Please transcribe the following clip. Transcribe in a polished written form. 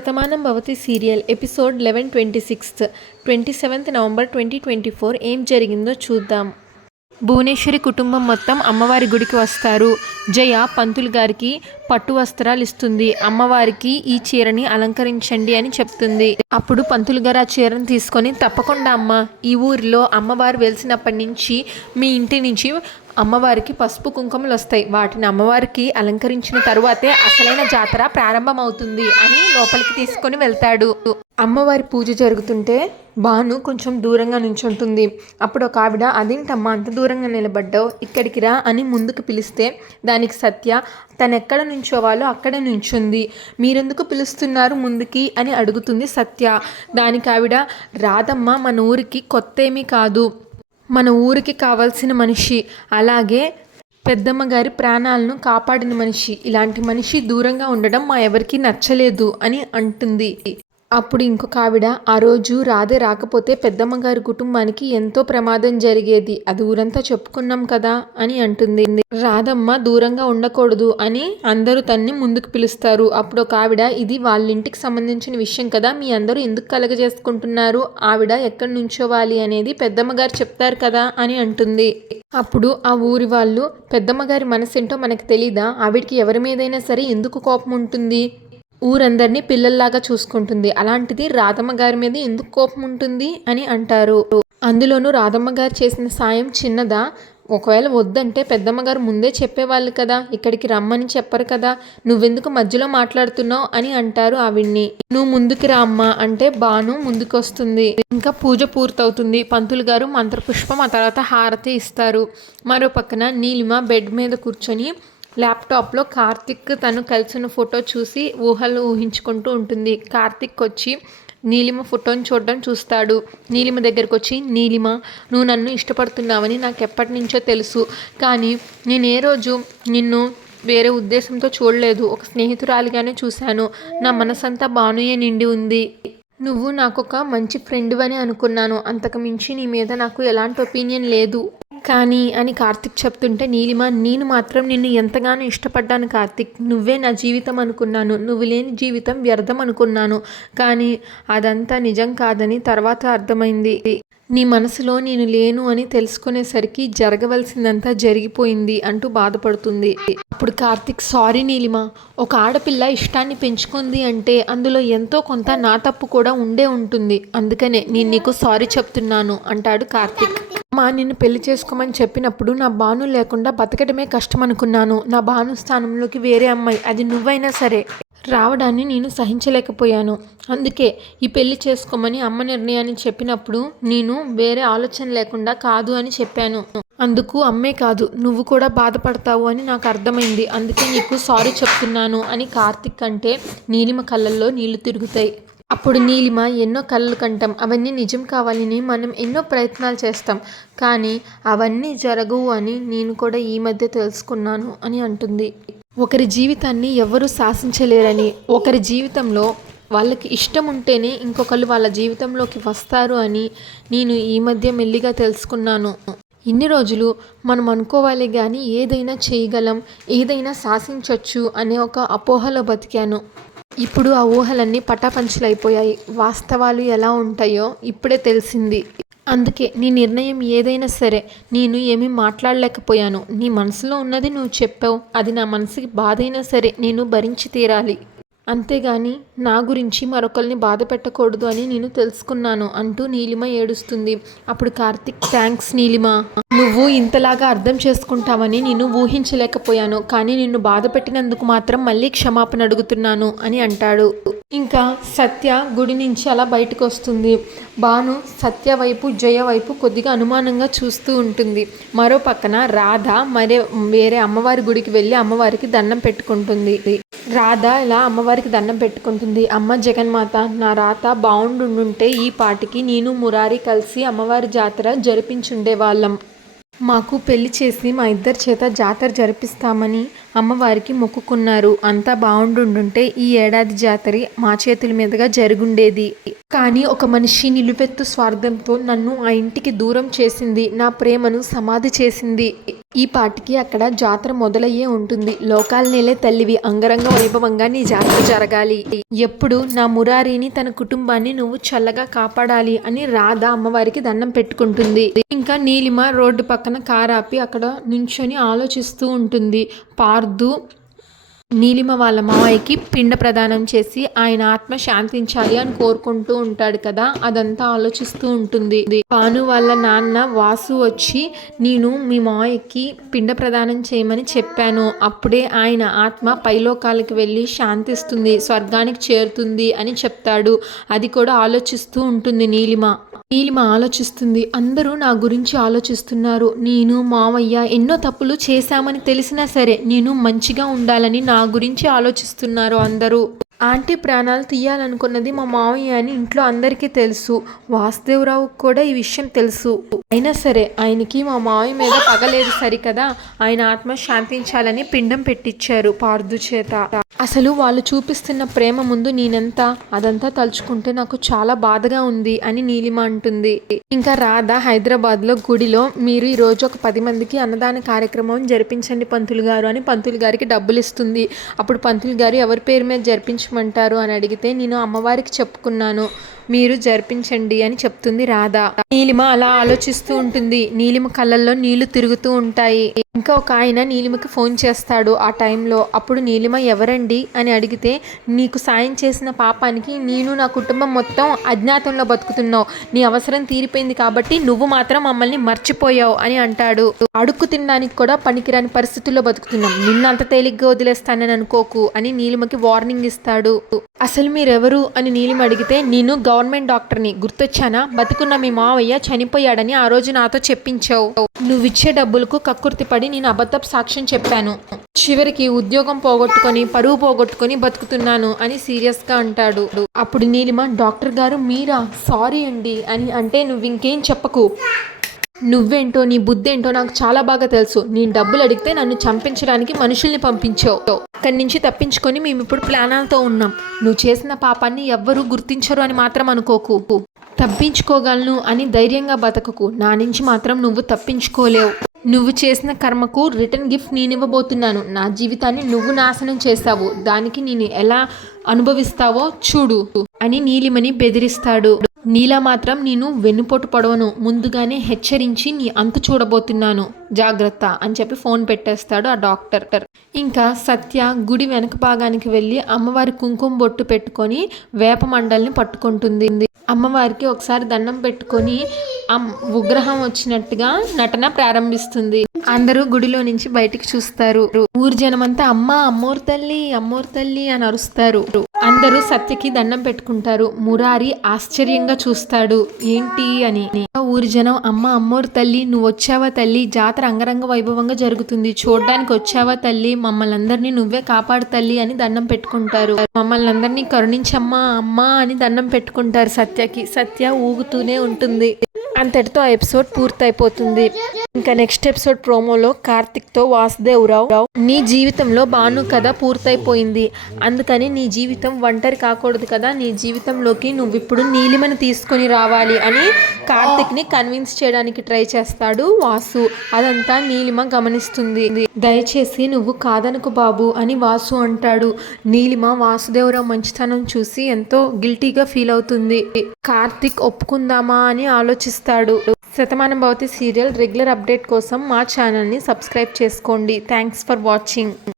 Shatamanam Bhavati serial episode 11/26 27th November 2024 ఏం జరిగిందో చూద్దాం. భువనేశ్వరి కుటుంబం మొత్తం అమ్మవారి గుడికి వస్తారు. జయ పంతులు గారికి పట్టు వస్త్రాలు ఇస్తుంది. అమ్మవారికి ఈ చీరని అలంకరించండి అని చెప్తుంది. అప్పుడు పంతులు గారు ఆ చీరను తీసుకొని, తప్పకుండా అమ్మ, ఈ ఊరిలో అమ్మవారు వెలిసినప్పటి నుంచి మీ ఇంటి నుంచి అమ్మవారికి పసుపు కుంకుమలు వస్తాయి. వాటిని అమ్మవారికి అలంకరించిన తరువాతే అసలైన జాతర ప్రారంభమవుతుంది అని లోపలికి తీసుకొని వెళ్తాడు. అమ్మవారి పూజ జరుగుతుంటే భాను కొంచెం దూరంగా నుంచుంటుంది. అప్పుడు ఒక ఆవిడ, అదేంటమ్మా అంత దూరంగా నిలబడ్డావు, ఇక్కడికి రా అని ముందుకు పిలిస్తే దానికి సత్య తనెక్కడ నుంచోవాలో అక్కడ నుంచుంది. మీరెందుకు పిలుస్తున్నారు ముందుకి అని అడుగుతుంది సత్య. దానికి ఆవిడ, రాధమ్మ మన ఊరికి కొత్త ఏమీ కాదు, మన ఊరికి కావాల్సిన మనిషి, అలాగే పెద్దమ్మ గారి ప్రాణాలను కాపాడిన మనిషి. ఇలాంటి మనిషి దూరంగా ఉండడం మా ఎవరికి నచ్చలేదు అని అంటుంది. అప్పుడు ఇంకొక ఆవిడ, ఆ రోజు రాధే రాకపోతే పెద్దమ్మ గారి కుటుంబానికి ఎంతో ప్రమాదం జరిగేది, అది ఊరంతా చెప్పుకున్నాం కదా అని అంటుంది. రాధమ్మ దూరంగా ఉండకూడదు అని అందరూ తన్ని ముందుకు పిలుస్తారు. అప్పుడు ఒక ఆవిడ, ఇది వాళ్ళ ఇంటికి సంబంధించిన విషయం కదా, మీ అందరూ ఎందుకు కలగజేసుకుంటున్నారు, ఆవిడ ఎక్కడి నుంచోవాలి అనేది పెద్దమ్మ గారు చెప్తారు కదా అని అంటుంది. అప్పుడు ఆ ఊరి వాళ్ళు, పెద్దమ్మ గారి మనసేంటో మనకు తెలీదా, ఆవిడికి ఎవరి మీదైనా సరే ఎందుకు కోపం ఉంటుంది, ఊరందరినీ పిల్లల్లాగా చూసుకుంటుంది, అలాంటిది రాధమ్మ గారి మీద ఎందుకు కోపం ఉంటుంది అని అంటారు. అందులోనూ రాధమ్మ గారు చేసిన సాయం చిన్నదా, ఒకవేళ వద్దంటే పెద్దమ్మ గారు ముందే చెప్పేవాళ్ళు కదా, ఇక్కడికి రమ్మని చెప్పరు కదా, నువ్వెందుకు మధ్యలో మాట్లాడుతున్నావు అని అంటారు ఆవిడ్ని. నువ్వు ముందుకి రా అమ్మా అంటే భాను ముందుకు వస్తుంది. ఇంకా పూజ పూర్తవుతుంది. పంతులు గారు మంత్రపుష్పం ఆ తర్వాత హారతి ఇస్తారు. మరో పక్కన నీలిమ బెడ్ మీద కూర్చొని ల్యాప్టాప్లో కార్తిక్ తను కలిసిన ఫోటో చూసి ఊహలు ఊహించుకుంటూ ఉంటుంది. కార్తిక్ వచ్చి నీలిమ ఫోటోని చూడడం చూస్తాడు. నీలిమ దగ్గరకు వచ్చి, నీలిమ, నువ్వు నన్ను ఇష్టపడుతున్నావని నాకు ఎప్పటి నుంచో తెలుసు, కానీ నేను ఏ రోజు నిన్ను వేరే ఉద్దేశంతో చూడలేదు, ఒక స్నేహితురాలిగానే చూశాను, నా మనసంతా భానుయే నిండి ఉంది, నువ్వు నాకొక మంచి ఫ్రెండ్ అని అనుకున్నాను, అంతకు మించి నీ మీద నాకు ఎలాంటి ఒపీనియన్ లేదు కానీ అని కార్తిక్ చెప్తుంటే నీలిమ, నేను మాత్రం నిన్ను ఎంతగానో ఇష్టపడ్డాను కార్తిక్, నువ్వే నా జీవితం అనుకున్నాను, నువ్వు లేని జీవితం వ్యర్థం అనుకున్నాను, కానీ అదంతా నిజం కాదని తర్వాత అర్థమైంది, నీ మనసులో నేను లేను అని తెలుసుకునేసరికి జరగవలసిందంతా జరిగిపోయింది అంటూ బాధపడుతుంది. అప్పుడు కార్తిక్, సారీ నీలిమ, ఒక ఆడపిల్ల ఇష్టాన్ని పెంచుకుంది అంటే అందులో ఎంతో కొంత నా తప్పు కూడా ఉండే ఉంటుంది, అందుకనే నేను నీకు సారీ చెప్తున్నాను అంటాడు కార్తిక్. మా నిన్ను పెళ్లి చేసుకోమని చెప్పినప్పుడు నా భాను లేకుండా బతకడమే కష్టం అనుకున్నాను, నా భాను స్థానంలోకి వేరే అమ్మాయి, అది నువ్వైనా సరే రావడాన్ని నేను సహించలేకపోయాను, అందుకే ఈ పెళ్లి చేసుకోమని అమ్మ నిర్ణయాన్ని చెప్పినప్పుడు నేను వేరే ఆలోచన లేకుండా కాదు అని చెప్పాను, అందుకు అమ్మే కాదు నువ్వు కూడా బాధపడతావు అని నాకు అర్థమైంది, అందుకే నీకు సారీ చెప్తున్నాను అని కార్తిక్ అంటే నీలిమ కళ్ళల్లో నీళ్లు తిరుగుతాయి. అప్పుడు నీలిమ, ఎన్నో కలలు కంటాం, అవన్నీ నిజం కావాలని మనం ఎన్నో ప్రయత్నాలు చేస్తాం, కానీ అవన్నీ జరగవు అని నేను కూడా ఈ మధ్య తెలుసుకున్నాను అని అంటుంది. ఒకరి జీవితాన్ని ఎవరూ శాసించలేరని, ఒకరి జీవితంలో వాళ్ళకి ఇష్టం ఉంటేనే ఇంకొకరు వాళ్ళ జీవితంలోకి వస్తారు అని నేను ఈ మధ్య మెల్లిగా తెలుసుకున్నాను. ఇన్ని రోజులు మనం అనుకోవాలి కానీ ఏదైనా చేయగలం, ఏదైనా శాసించవచ్చు అనే ఒక అపోహలో బతికాను. ఇప్పుడు ఆ ఊహలన్నీ పటాపంచలైపోయాయి, వాస్తవాలు ఎలా ఉంటాయో ఇప్పుడే తెలిసింది. అందుకే నీ నిర్ణయం ఏదైనా సరే నేను ఏమీ మాట్లాడలేకపోయాను, నీ మనసులో ఉన్నది నువ్వు చెప్పావు, అది నా మనసుకి బాధైనా సరే నేను భరించి తీరాలి, అంతేగాని నా గురించి మరొకరిని బాధ పెట్టకూడదు అని నేను తెలుసుకున్నాను అంటూ నీలిమ ఏడుస్తుంది. అప్పుడు కార్తిక్, థ్యాంక్స్ నీలిమ, నువ్వు ఇంతలాగా అర్థం చేసుకుంటావని నేను ఊహించలేకపోయాను, కానీ నిన్ను బాధ పెట్టినందుకు మాత్రం మళ్ళీ క్షమాపణ అడుగుతున్నాను అని అంటాడు. ఇంకా సత్య గుడి నుంచి అలా బయటకు వస్తుంది. భాను సత్య వైపు జయ వైపు కొద్దిగా అనుమానంగా చూస్తూ ఉంటుంది. మరో పక్కన రాధ వేరే అమ్మవారి గుడికి వెళ్ళి అమ్మవారికి దండం పెట్టుకుంటుంది. రాధ ఇలా అమ్మవారికి దండం పెట్టుకుంటుంది. అమ్మ జగన్మాత, నా రాత బాగుండుంటే ఈ పాటికి నేను మురారి కలిసి అమ్మవారి జాతర జరిపించుండేవాళ్ళం, మాకు పెళ్లి చేసి మా ఇద్దరి చేత జాతర జరిపిస్తామని అమ్మవారికి మొక్కుకున్నారు, అంతా బాగుండుంటే ఈ ఏడాది జాతర మా చేతుల మీదుగా జరుగుండేది, కానీ ఒక మనిషి నిలువెత్తు స్వార్థంతో నన్ను ఆ ఇంటికి దూరం చేసింది, నా ప్రేమను సమాధి చేసింది, ఈ పాటికి అక్కడ జాతర మొదలయ్యే ఉంటుంది. లోకాల నేలే తల్లివి, అంగరంగ వైభవంగా నీ జాతర జరగాలి. ఎప్పుడు నా మురారిని తన కుటుంబాన్ని నువ్వు చల్లగా కాపాడాలి అని రాధ అమ్మవారికి దండం పెట్టుకుంటుంది. ఇంకా నీలిమ రోడ్డు పక్కన కారాపి అక్కడ నుంచొని ఆలోచిస్తూ ఉంటుంది. పార్దు నీలిమ వాళ్ళ మావయ్యకి పిండ ప్రదానం చేసి ఆయన ఆత్మ శాంతించాలి అని కోరుకుంటూ ఉంటాడు కదా, అదంతా ఆలోచిస్తూ ఉంటుంది. భాను వాళ్ళ నాన్న వాసు వచ్చి నేను మీ మావయ్యకి పిండ ప్రదానం చేయమని చెప్పాను, అప్పుడే ఆయన ఆత్మ పైలోకాలకి వెళ్ళి శాంతిస్తుంది, స్వర్గానికి చేరుతుంది అని చెప్తాడు. అది కూడా ఆలోచిస్తూ ఉంటుంది నీలిమ ఆలోచిస్తుంది. అందరూ నా గురించి ఆలోచిస్తున్నారు. నేను మావయ్య ఎన్నో తప్పులు చేశామని తెలిసినా సరే నేను మంచిగా ఉండాలని నా గురించి ఆలోచిస్తున్నారు అందరూ. ఆంటీ ప్రాణాలు తీయాలనుకున్నది మా మావయ్య అని ఇంట్లో అందరికీ తెలుసు. వాసుదేవరావు కూడా ఈ విషయం తెలుసు. అయినా సరే ఆయనకి మా మావయ్య మీద పగలేదు సరికదా, ఆయన ఆత్మ శాంతించాలని పిండం పెట్టించారు పార్దు చేత. అసలు వాళ్ళు చూపిస్తున్న ప్రేమ ముందు నేనెంత, అదంతా తలుచుకుంటే నాకు చాలా బాధగా ఉంది అని నీలిమ అంటుంది. ఇంకా రాధ హైదరాబాద్లో గుడిలో మీరు ఈరోజు ఒక 10 మందికి అన్నదాన కార్యక్రమం జరిపించండి పంతులు గారు అని పంతులు గారికి డబ్బులు ఇస్తుంది. అప్పుడు పంతులు గారు ఎవరి పేరు మీద జరిపించమంటారు అని అడిగితే నేను అమ్మవారికి చెప్పుకున్నాను, మీరు జరిపించండి అని చెప్తుంది రాధ. నీలిమ అలా ఆలోచిస్తూ ఉంటుంది. నీలిమ కళ్ళల్లో నీళ్లు తిరుగుతూ ఉంటాయి. ఇంకా ఒక ఆయన నీలిమకి ఫోన్ చేస్తాడు ఆ టైంలో. అప్పుడు నీలిమ ఎవరండి అని అడిగితే, నీకు సాయం చేసిన పాపానికి నేను నా కుటుంబం మొత్తం అజ్ఞాతంలో బతుకుతున్నావు, నీ అవసరం తీరిపోయింది కాబట్టి నువ్వు మాత్రం మమ్మల్ని మర్చిపోయావు అని అంటాడు. అడుక్కు తినడానికి కూడా పనికిరాని పరిస్థితుల్లో బతుకుతున్నాం, నిన్నంత తేలిగ్గా వదిలేస్తానని అనుకోకు అని నీలిమకి వార్నింగ్ ఇస్తాడు. అసలు మీరెవరు అని నీలిమ అడిగితే, నేను గవర్నమెంట్ డాక్టర్ని, గుర్తొచ్చానా, బతికున్న మీ మావయ్య చనిపోయాడని ఆ రోజు నాతో చెప్పించావు, నువ్విచ్చే డబ్బులకు కక్కుర్తి పడి నేను అబద్ధపు సాక్ష్యం చెప్పాను, చివరికి ఉద్యోగం పోగొట్టుకొని పరువు పోగొట్టుకొని బతుకుతున్నాను అని సీరియస్గా అంటాడు. అప్పుడు నీలిమ, డాక్టర్ గారు మీరా, సారీ అండి అని అంటే, నువ్వు ఇంకేం చెప్పకు, నువ్వేంటో నీ బుద్ధేంటో నాకు చాలా బాగా తెలుసు, నేను డబ్బులు అడిగితే నన్ను చంపించడానికి మనుషుల్ని పంపించావు, అక్కడి నుంచి తప్పించుకొని మేము ఇప్పుడు ప్లానాలతో ఉన్నాం, నువ్వు చేసిన పాపాన్ని ఎవ్వరూ గుర్తించరు అని మాత్రం అనుకోకు, తప్పించుకోగలను అని ధైర్యంగా బతకకు, నా నుంచి మాత్రం నువ్వు తప్పించుకోలేవు, నువ్వు చేసిన కర్మకు రిటర్న్ గిఫ్ట్ నేను ఇవ్వబోతున్నాను, నా జీవితాన్ని నువ్వు నాశనం చేస్తావు, దానికి నేను ఎలా అనుభవిస్తావో చూడు అని నీలిమని బెదిరిస్తాడు. నీలా మాత్రం నేను వెన్నుపోటు పడవను, ముందుగానే హెచ్చరించి నీ అంతు చూడబోతున్నాను, జాగ్రత్త అని చెప్పి ఫోన్ పెట్టేస్తాడు ఆ డాక్టర్. ఇంకా సత్య గుడి వెనక భాగానికి వెళ్ళి అమ్మవారి కుంకుమ బొట్టు పెట్టుకొని వేప మండల్ని పట్టుకుంటుంది. అమ్మవారికి ఒకసారి దండం పెట్టుకొని ఉగ్రహం వచ్చినట్టుగా నటన ప్రారంభిస్తుంది. అందరూ గుడిలో నుంచి బయటికి చూస్తారు. ఊరు జనమంతా అమ్మోరు తల్లి అని అరుస్తారు. అందరూ సత్యకి దండం పెట్టుకుంటారు. మురారి ఆశ్చర్యంగా చూస్తాడు, ఏంటి అని. ఊరి జనం అమ్మోరు తల్లి, నువ్వు వచ్చావా తల్లి, జాతర అంగరంగ వైభవంగా జరుగుతుంది, చూడ్డానికి వచ్చావా తల్లి, మమ్మల్ని అందరినీ నువ్వే కాపాడు తల్లి అని దండం పెట్టుకుంటారు. మమ్మల్ని అందరినీ కరుణించమ్మా అమ్మా అని దండం పెట్టుకుంటారు సత్యకి. సత్య ఊగుతూనే ఉంటుంది. అంతటితో ఆ ఎపిసోడ్ పూర్తయిపోతుంది. ఇంకా నెక్స్ట్ ఎపిసోడ్ ప్రోమోలో కార్తిక్తో వాసుదేవరావు, నీ జీవితంలో భాను కథ పూర్తయిపోయింది, అందుకని నీ జీవితం ఒంటరి కాకూడదు కదా, నీ జీవితంలోకి నువ్వు ఇప్పుడు నీలిమని తీసుకొని రావాలి అని కార్తిక్ని కన్విన్స్ చేయడానికి ట్రై చేస్తాడు వాసు. అదంతా నీలిమ గమనిస్తుంది. దయచేసి నువ్వు కాదనకు బాబు అని వాసు అంటాడు. నీలిమ వాసుదేవరావు మంచితనం చూసి ఎంతో గిల్టీగా ఫీల్ అవుతుంది. కార్తిక్ ఒప్పుకుందామా అని ఆలోచిస్తాడు. Shatamanam Bhavati serial regular update కోసం మా ఛానల్ని సబ్స్క్రైబ్ చేసుకోండి. Thanks for watching.